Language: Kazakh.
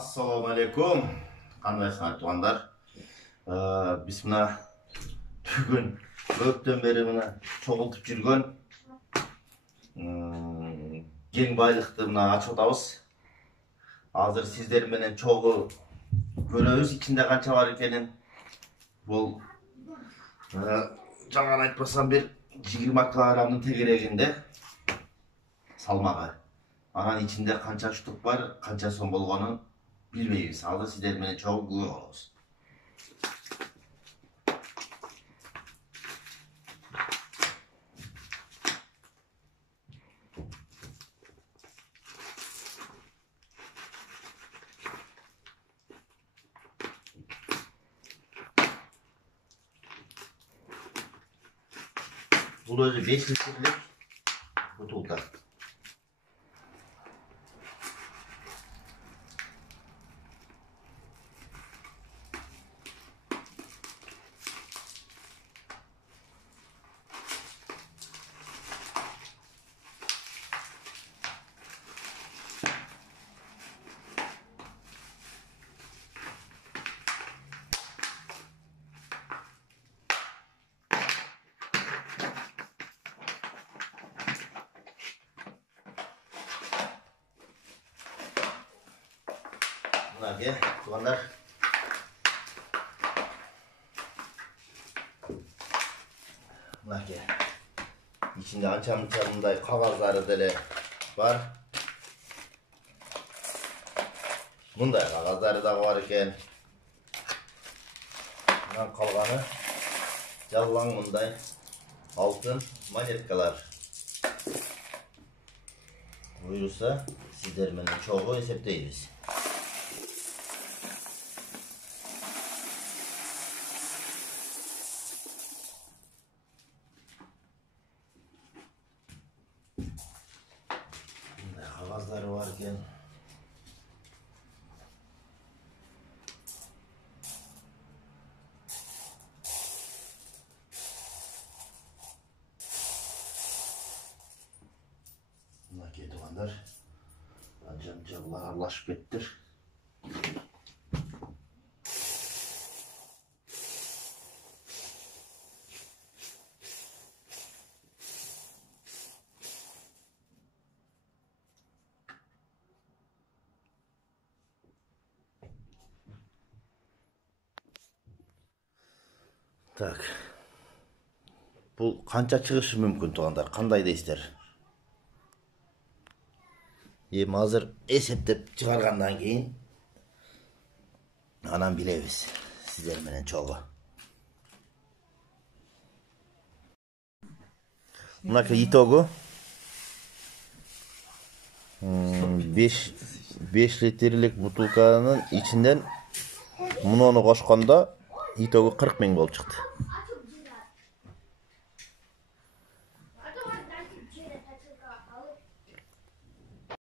Assalamu alaikum. Qandaysыңар туғандар? Біз мына бүгін көптен бері мына çoğultып жүрген кең байлықты мына ашып атабыз. Азыр сиздер менен чогуу көрөбүз ичинде канча бар экенин. Бул жаңа айтпасам бир 20 килограммдын тегерегинде салмагы. Анан ичинде канча штук бар, канча сом болгонун билбейбиз. Азыр сиздер менен чогуу көрүп алабыз. Бул өзү 5 литрлик бутулка. Mınaki, tuğanlar. Mınaki. İçinde ança-mınçamınday kağızları dele var. Bunday kağızları da var eken. Bundan kalganı жаллаң мындай алтын монеткалар. Буюрса, сиздер менен чогуу эсептейбиз. Мындай кагаздары бар экен. Mınaki tuğanlar. Anca bular aralashıp kettir. Так. Бул канча чыгышы мүмкүн туғандар? Кандай дейсиздер? Эми азыр эсептеп чыгаргандан кийин анан билебиз сиздер менен чогуу. Мынакей итогу 5 литрлик бутылканын ичинден муну кошкондо итогу 40 000 болуп чыкты.